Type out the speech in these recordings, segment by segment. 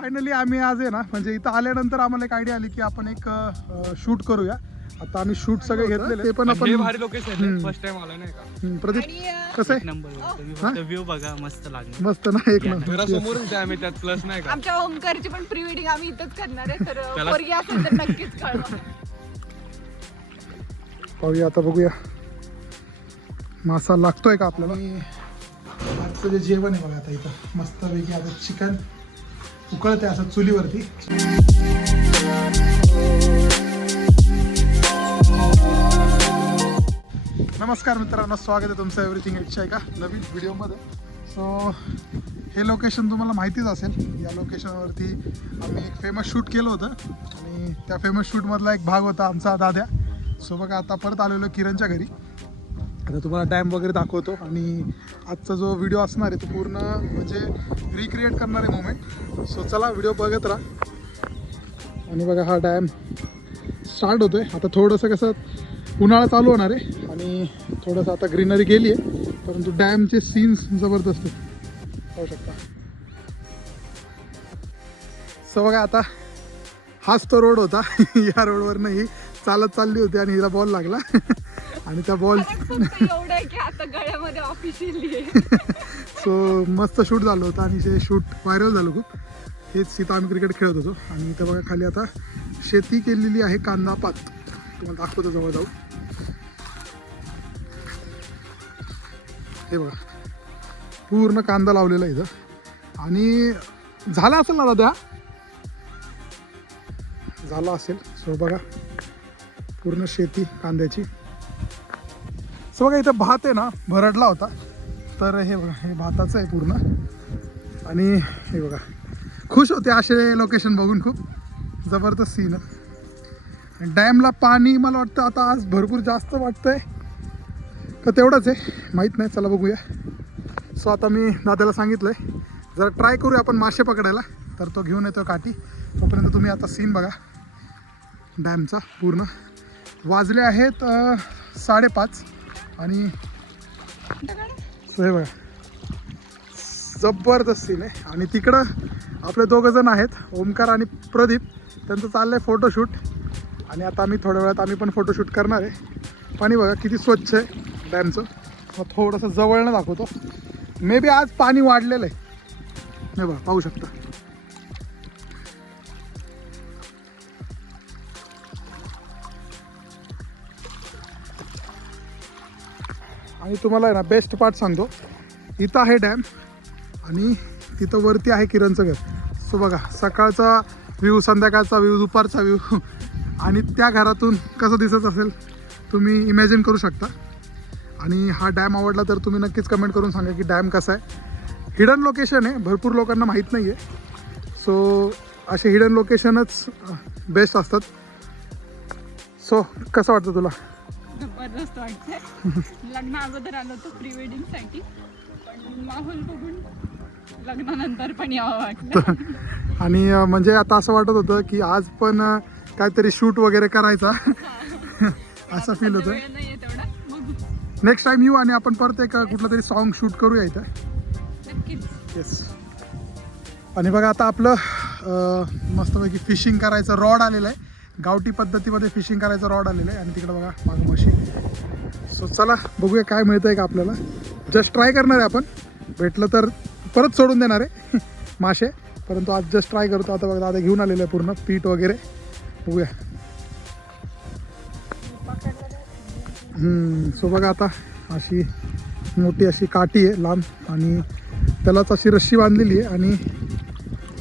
Finally आम्ही आज आहे ना म्हणजे इथं आल्यानंतर आम्हाला एक आयडिया आली की आपण एक शूट करूया. आता आम्ही शूट सगळे घेतलेले ते पण हे आपण भारी लोकेशन. फर्स्ट टाइम आला नाही का? प्रदीप कसं आहे? नंबर हा? व्ह्यू बघा मस्त लागणार. मस्त ना एक नंबर. आहे त्यात प्लस नाही का? आमच्या ओमकारची पण प्री वेडिंग आम्ही इथंच करणार आहे तर पोरगी असेल तर नक्कीच कळवा पाहूया आता बघूया. मासा लागतोय का आपल्याला? आजचं जे जेवण आहे बघा आता इथं मस्तपैकी आता चिकन उकळते असं चुलीवरती. नमस्कार मित्रांनो स्वागत आहे तुमचं एव्हरीथिंग आहे एका नवीन व्हिडिओमध्ये. सो हे लोकेशन तुम्हाला माहितीच असेल या लोकेशनवरती आम्ही एक फेमस शूट केलं होतं. आणि त्या फेमस शूटमधला एक भाग होता आमचा दाद्या. सो बघा आता परत आलेलो किरणच्या घरी. आता तुम्हाला डॅम वगैरे दाखवतो. आणि आजचा जो व्हिडिओ असणार आहे तो पूर्ण म्हणजे रिक्रिएट करणार आहे मोमेंट सो चला व्हिडिओ बघत राहा. आणि बघा हा डॅम स्टार्ट होतोय. आता थोडंसं कसं उन्हाळा चालू होणार आहे आणि थोडंसं आता ग्रीनरी गेली आहे परंतु डॅमचे सीन्स जबरदस्त पाहू शकता. सो बघा आता हाच तो रोड होता. या रोडवरनं ही चालत चालली होती आणि हिला बॉल लागला. आणि त्या बॉल फक्त एवढं आहे की आता गळ्यामध्ये ऑफिशियली आहे सो मस्त शूट झालं होतं आणि ते शूट व्हायरल झालं खूप. हेच इथं आम्ही क्रिकेट खेळत होतो. आणि इथं बघा खाली आता शेती केलेली आहे कांदा पात. तुम्हाला दाखवतो जवळ जाऊ हे बघा. पूर्ण कांदा लावलेला इथं. आणि झाला असेल ना दादा झाला असेल. सो बघा. पूर्ण शेती कांद्याची. सो बघा इथं भात आहे ना भरडला होता. तर हे बघा हे भाताचं आहे पूर्ण. आणि हे बघा खुश होते असे लोकेशन बघून खूप. जबरदस्त सीन आहे. डॅमला पाणी मला वाटतं आता आज भरपूर जास्त वाटतंय. का तेवढंच आहे. माहीत नाही चला बघूया. सो आता मी दादाला सांगितलं आहे जरा ट्राय करूया आपण मासे पकडायला. तर तो घेऊन येतो काठी. तोपर्यंत तुम्ही आता सीन बघा. डॅमचा पूर्ण. वाजले आहेत साडेपाच. आणि हे बघा. जबरदस्त सीन आहे. आणि तिकडं आपले दोघं जण आहेत ओमकार आणि प्रदीप. त्यांचं चाललं आहे फोटोशूट आणि आता आम्ही थोड्या वेळात आम्ही पण फोटोशूट करणार आहे. पाणी बघा किती स्वच्छ आहे डॅमचं मग थोडंसं जवळनं दाखवतो. मे बी आज पाणी वाढलेलं आहे. हे बघा पाहू शकता. आणि तुम्हाला आहे ना बेस्ट पार्ट सांगतो. इथं आहे डॅम आणि तिथं वरती आहे किरणचं घर. सो बघा सकाळचा व्ह्यू संध्याकाळचा व्ह्यू दुपारचा व्ह्यू आणि त्या घरातून कसं दिसत असेल तुम्ही इमॅजिन करू शकता. आणि हा डॅम आवडला तर तुम्ही नक्कीच कमेंट करून सांगा की डॅम कसा आहे. हिडन लोकेशन आहे भरपूर लोकांना माहीत नाही आहे सो असे हिडन लोकेशनच बेस्ट असतात. सो कसं वाटतं तुला? जबरदस्त वाटतंय लग्न अगोदर आलो होतो प्री वेडिंगसाठी. पण माहोल बघून लग्नानंतर पण यावं वाटलं. आणि म्हणजे आता असं वाटत होतं की आज पण काहीतरी शूट वगैरे करायचा. असं फील होतं. नेक्स्ट टाइम येऊ आणि आपण परत एक कुठलं तरी सॉन्ग शूट करूया इथं. येस आणि बघा आता आपलं मस्तपैकी फिशिंग करायचं रॉड आलेलं आहे. गावठी पद्धतीमध्ये फिशिंग करायचं रॉड आलेलं आहे. आणि तिकडं बघा मागं मशीन सो चला बघूया काय मिळतंय का आपल्याला. जस्ट ट्राय करणार आहे आपण. भेटलं तर परत सोडून देणार आहे. मासे. परंतु आज जस्ट ट्राय करतो. आता बघा आता घेऊन आलेलं आहे पूर्ण पीठ वगैरे. बघूया. सो बघा आता अशी मोठी अशी काठी आहे लांब. आणि त्यालाच अशी रस्सी बांधलेली आहे. आणि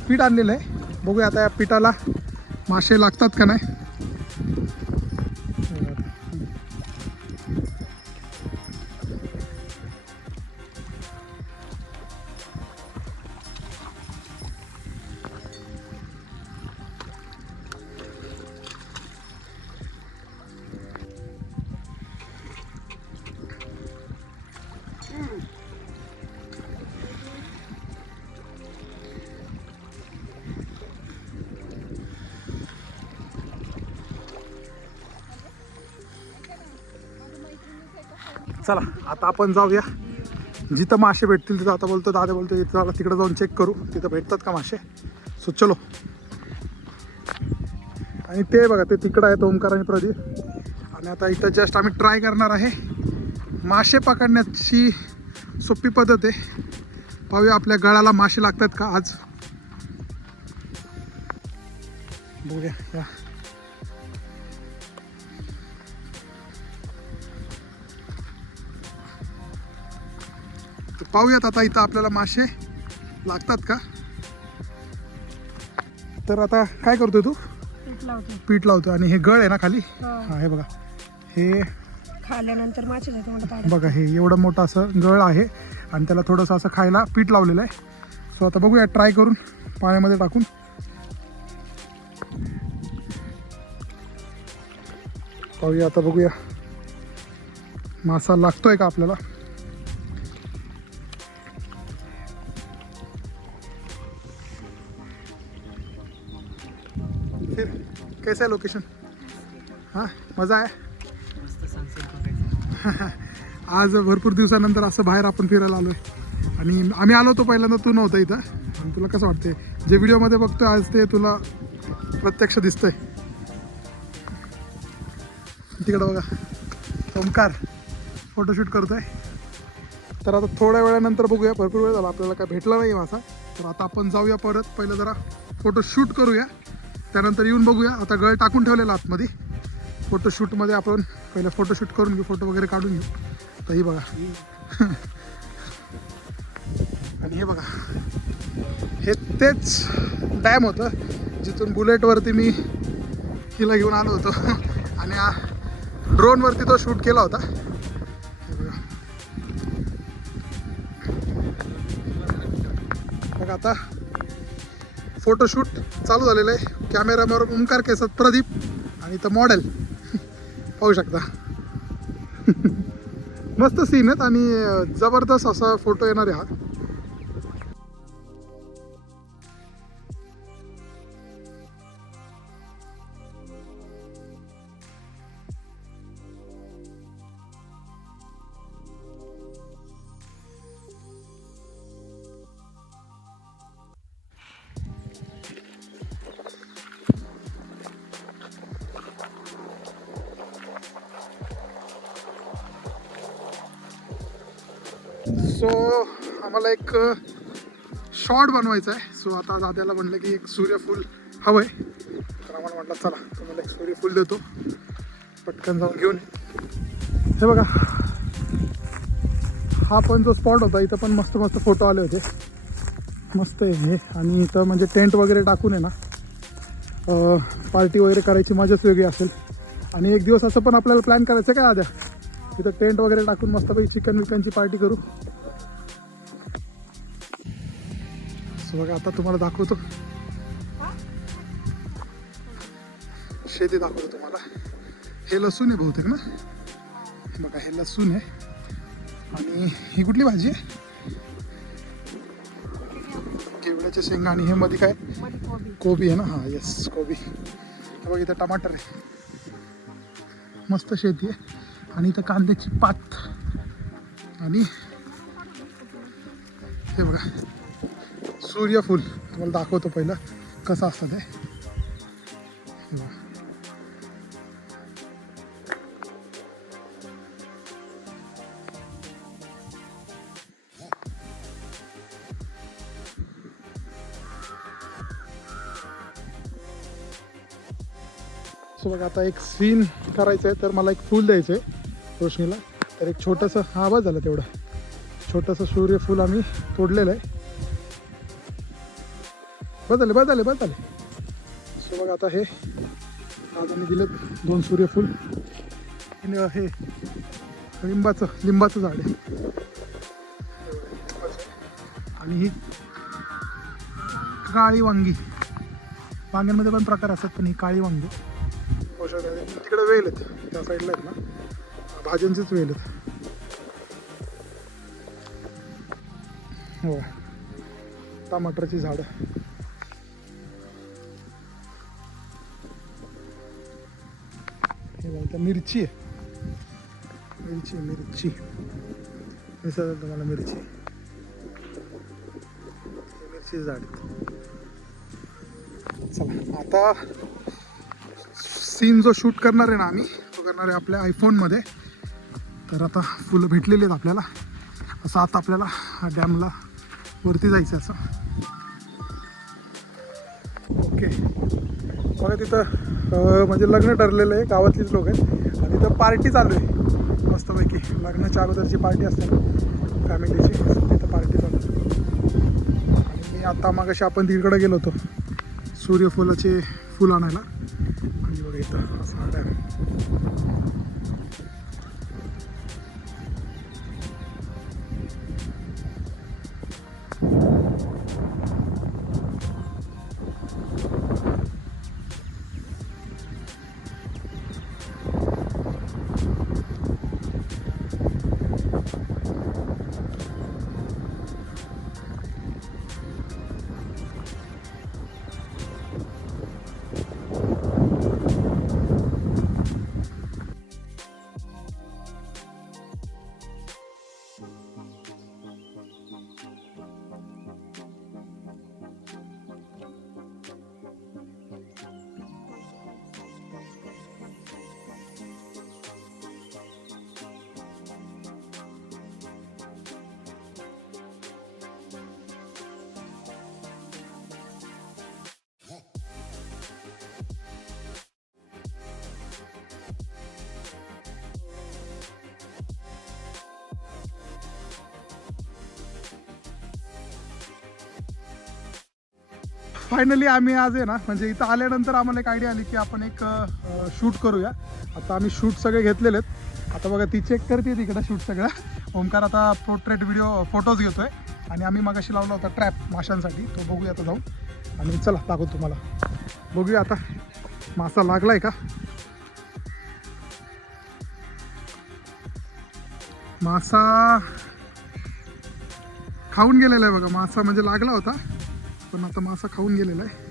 पीठ आणलेलं आहे. बघूया आता या पिठाला मासे लागतात का नाही? चला आता आपण जाऊया. जिथं मासे भेटतील तिथं आता बोलतो दादा बोलतो इथं चला तिकडे जाऊन चेक करू. तिथं भेटतात का मासे? सो चलो. आणि ते बघा ते तिकडं आहे ओमकार आणि प्रदीप. आणि आता इथं जस्ट आम्ही ट्राय करणार आहे. मासे पकडण्याची सोपी पद्धत आहे. पाहूया आपल्या गळाला मासे लागतात का आज. बघूया पाहूयात आता इथं आपल्याला मासे लागतात का? तर आता काय करतोय तू? पीठ लावतो आणि हे गळ आहे ना खाली? हो. हा हे बघा. हे खाल्ल्यानंतर मासे बघा हे एवढं मोठं असं गळ आहे आणि त्याला थोडंसं असं खायला पीठ लावलेलं आहे. सो आता बघूया ट्राय करून पाण्यामध्ये टाकून. पाहूया आता बघूया. मासा लागतोय का आपल्याला? कसं आहे लोकेशन हां मज़ा आहे. आज भरपूर दिवसानंतर असं बाहेर आपण फिरायला आलोय. आणि आम्ही आलो होतो पहिल्यांदा तू नव्हता इथं. आणि तुला कसं वाटतंय? जे व्हिडिओमध्ये बघतोय आज ते तुला प्रत्यक्ष दिसतंय. तिकडं बघा. ओंकार फोटोशूट करतोय. तर आता थोड्या वेळानंतर बघूया. भरपूर वेळ झाला आपल्याला काय भेटला नाही मासा तर आता आपण जाऊया परत. पहिलं जरा फोटोशूट करूया. त्यानंतर येऊन बघूया. आता गळ टाकून ठेवलेला आतमध्ये. फोटोशूटमध्ये आपण पहिले फोटोशूट करून घेऊ फोटो वगैरे काढून घेऊ. तर ही बघा. आणि हे बघा. हे तेच डॅम होतं जिथून बुलेटवरती मी हिला घेऊन आलो होतो. आणि ड्रोनवरती तो शूट केला होता. बघा आता फोटोशूट चालू झालेलं आहे. कॅमेरामॅन ओंकार केसात प्रदीप आणि इथं मॉडेल पाहू शकता. मस्त सीन आहेत आणि जबरदस्त असा फोटो येणार आहे हा सो आम्हाला एक शॉर्ट बनवायचा आहे. सो आता दाद्याला म्हणलं की एक सूर्यफूल हवं आहे तर आम्हाला म्हटलं चला तुम्हाला एक सूर्यफूल देतो. पटकन जाऊन घेऊन हे बघा. हा पण जो स्पॉट होता इथं पण मस्त मस्त फोटो आले होते. मस्त आहे हे. आणि इथं म्हणजे टेंट वगैरे टाकून आहे ना पार्टी वगैरे करायची मजाच वेगळी असेल. आणि एक दिवस असं पण आपल्याला प्लॅन करायचं काय आद्या? तिथं टेंट वगैरे टाकून मस्तपैकी चिकन विकनची पार्टी करू. सो बघा आता तुम्हाला दाखवतो. शेती दाखवतो तुम्हाला. हे लसूण आहे बहुतेक ना? हे बघा हे लसूण आहे. आणि ही कुठली भाजी आहे? केवड्याच्या शेंगा आणि हे मध्ये काय? कोबी. आहे ना? हां येस कोबी. हे बघ इथं टमाटर आहे. मस्त शेती आहे. आणि इथं कांद्याची पात. आणि हे बघा सूर्यफूल तुम्हाला दाखवतो पहिलं. कसं असतं ते. बघा. सो बघा आता एक सीन करायचं आहे तर मला एक फूल द्यायचं आहे रोशनीला. तर एक छोटंसं हा बस झालं तेवढं. छोटंसं सूर्यफूल आम्ही तोडलेलं आहे. बदल झाले बदल सो बघा आता हे दादाने दिलेत दोन सूर्यफूल. आणि हे लिंबाचं लिंबाचं झाड आहे. आणि ही काळी वांगी. वांग्यांमध्ये पण प्रकार असतात पण ही काळी वांगी. तिकडे वेल आहेत त्या साईडला आहेत ना. भाज्यांचेच वेल आहेत. हो. टमाटरची झाडं. हे मिरची आहे. मिरची मिरची. दिसत तुम्हाला मिरची. मिरची झाड चला आता सीन जो शूट करणार आहे ना आम्ही तो करणार आहे आपल्या आयफोनमध्ये तर आता फुलं भेटलेली आहेत आपल्याला. असं आता आपल्याला हा डॅमला वरती जायचं आहे असं. ओके. बघा तिथं म्हणजे लग्न ठरलेलं आहे गावातलीच लोक आहेत. आणि तिथं पार्टी चालू आहे. मस्तपैकी. लग्नाच्या अगोदरची पार्टी असते. ना फॅमिलीची तिथं पार्टी चालू आहे. आणि आत्ता मागाशी आपण तिकडे गेलो होतो. सूर्यफुलाचे फुल आणायला. आणि बघा इथं असं फायनली आम्ही आज आहे ना म्हणजे इथं आल्यानंतर आम्हाला एक आयडिया आली की आपण एक शूट करूया. आता आम्ही शूट सगळे घेतलेले आहेत. आता बघा ती चेक करते तिकडं शूट सगळं. ओमकार आता पोर्ट्रेट व्हिडिओ फोटोज घेतोय. आणि आम्ही मगाशी लावला होता ट्रॅप माशांसाठी. तो बघूया आता जाऊन. आणि चला दाखवतो तुम्हाला. बघूया आता. मासा लागलाय का? मासा खाऊन गेलेला आहे बघा. मासा म्हणजे लागला होता. पण आता मासा खाऊन गेलेला आहे.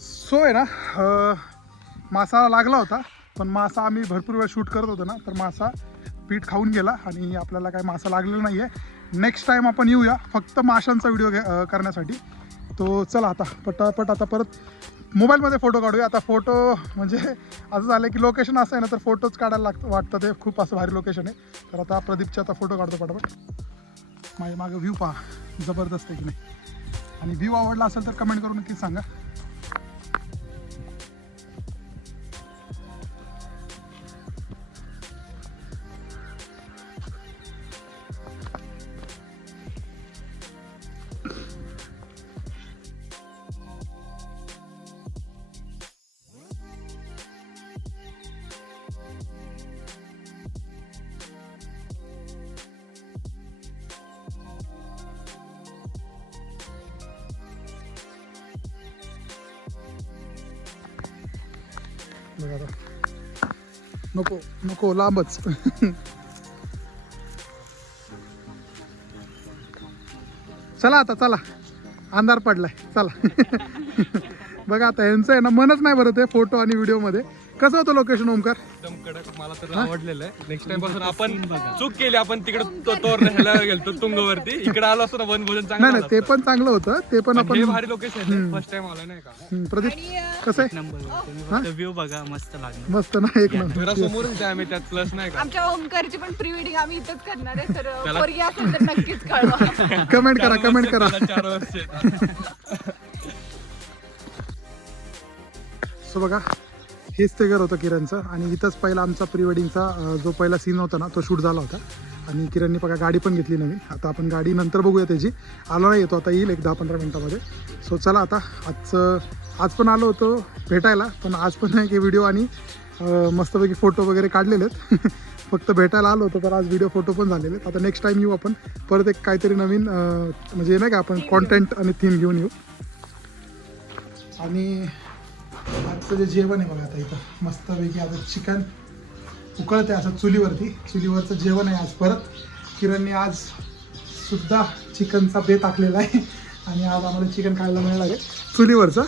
सो आहे ना मासा लागला होता पण मासा आम्ही भरपूर वेळ शूट करत होतो ना तर मासा पीठ खाऊन गेला आणि आपल्याला काय मासा लागलेला नाही आहे नेक्स्ट टाईम आपण येऊया फक्त माशांचा व्हिडिओ घे करण्यासाठी. तो चला आता पटापट आता परत मोबाईलमध्ये फोटो काढूया. आता फोटो म्हणजे असं झालं की लोकेशन असं आहे ना तर फोटोच काढायला लागतं वाटतं ते. खूप असं भारी लोकेशन आहे. तर आता प्रदीपचे आता फोटो काढतो पटापट. माझ्या मागं व्ह्यू पहा. जबरदस्त आहे की नाही. आणि व्ह्यू आवडला असेल तर कमेंट करून नक्कीच सांगा. बघा आता नको नको लांबच. चला आता चला. अंधार पडलाय चला. बघा आता यांचं आहे ना मनच नाही बरं ते फोटो आणि व्हिडिओमध्ये कसं होतं लोकेशन ओमकार? मला तर आवडलेलं आहे. नेक्स्ट टाइमपासून आपण चूक केली आपण तिकडे तो तोर ह्याला गेलो तुंगवरती. इकडे आलो असतो ना वनभोजन नाही चांगलं नाही ते पण चांगलं होतं. ते पण. हे आपण भारी लोकेशन फर्स्ट टाइम आलो नाही का? हम्म, प्रदीप कसं आहे? नंबर व्ह्यू बघा मस्त लागणार. मस्त ना एक नंबर घरासमोरच आहे आम्ही त्यात प्लस नाही का? आमच्या ओमकारची पण प्री वेडिंग आम्ही इथंच करणार आहे तर पोरगी असेल तर नक्कीच कळवा. कमेंट करा कमेंट करा. त्याला चार वर्ष आहेत. सो बघा हेच ते घर होतं किरणचं. आणि इथंच पहिला आमचा प्री वेडिंगचा जो पहिला सीन होता ना तो शूट झाला होता. आणि किरणनी बघा गाडी पण घेतली नवीन. आता आपण गाडी नंतर बघूया त्याची. आलो नाही येतो आता येईल एक दहा पंधरा मिनटामध्ये. सो चला आता आजचं आज पण आलो होतो भेटायला पण आज पण नाही की व्हिडिओ आणि मस्तपैकी फोटो वगैरे काढलेले आहेत. फक्त भेटायला आलो होतो तर आज व्हिडिओ फोटो पण झालेले आहेत. आता नेक्स्ट टाईम येऊ आपण. परत एक काहीतरी नवीन म्हणजे नाही का आपण कॉन्टेंट आणि थीम घेऊन येऊ. आणि आजचं जे जेवण आहे बघा आता इथं मस्तपैकी आता चिकन उकळते असं चुलीवरती. चुलीवरचं जेवण आहे आज परत. किरणने आज सुद्धा चिकनचा बेत टाकलेला आहे. आणि आज आम्हाला चिकन खायला मिळणार आहे. चुलीवरचं.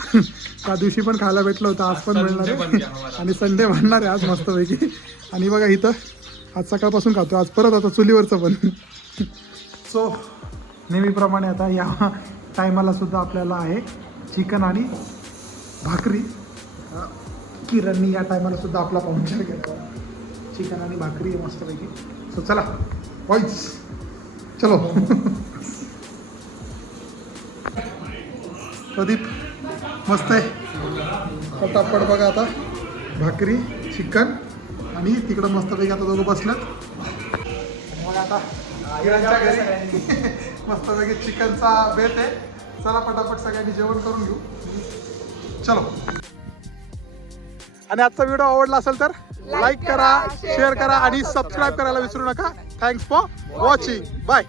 त्या दिवशी पण खायला भेटलं होतं आज पण मिळणार आहे. आणि संडे बनणार आहे आज मस्तपैकी. आणि बघा इथं आज सकाळपासून खातो आज परत आता चुलीवरचं पण. सो नेहमीप्रमाणे आता या टायमाला सुद्धा आपल्याला आहे चिकन आणि भाकरी. किरणनी या टायमाला सुद्धा आपला पाहुणचार केला. चिकन आणि भाकरी आहे मस्तपैकी. सो चला. वाईच चलो. प्रदीप मस्त आहे. पटापट बघा आता. भाकरी चिकन आणि तिकडं मस्तपैकी आता दोघं बसल्यात. मग आता किरणच्या घरी. मस्तपैकी चिकनचा बेत आहे. चला पटापट सगळ्यांनी जेवण करून घेऊ. चलो. आणि आजचा व्हिडिओ आवडला असेल तर लाईक करा शेअर करा आणि सबस्क्राईब करायला विसरू नका. Thanks for watching bye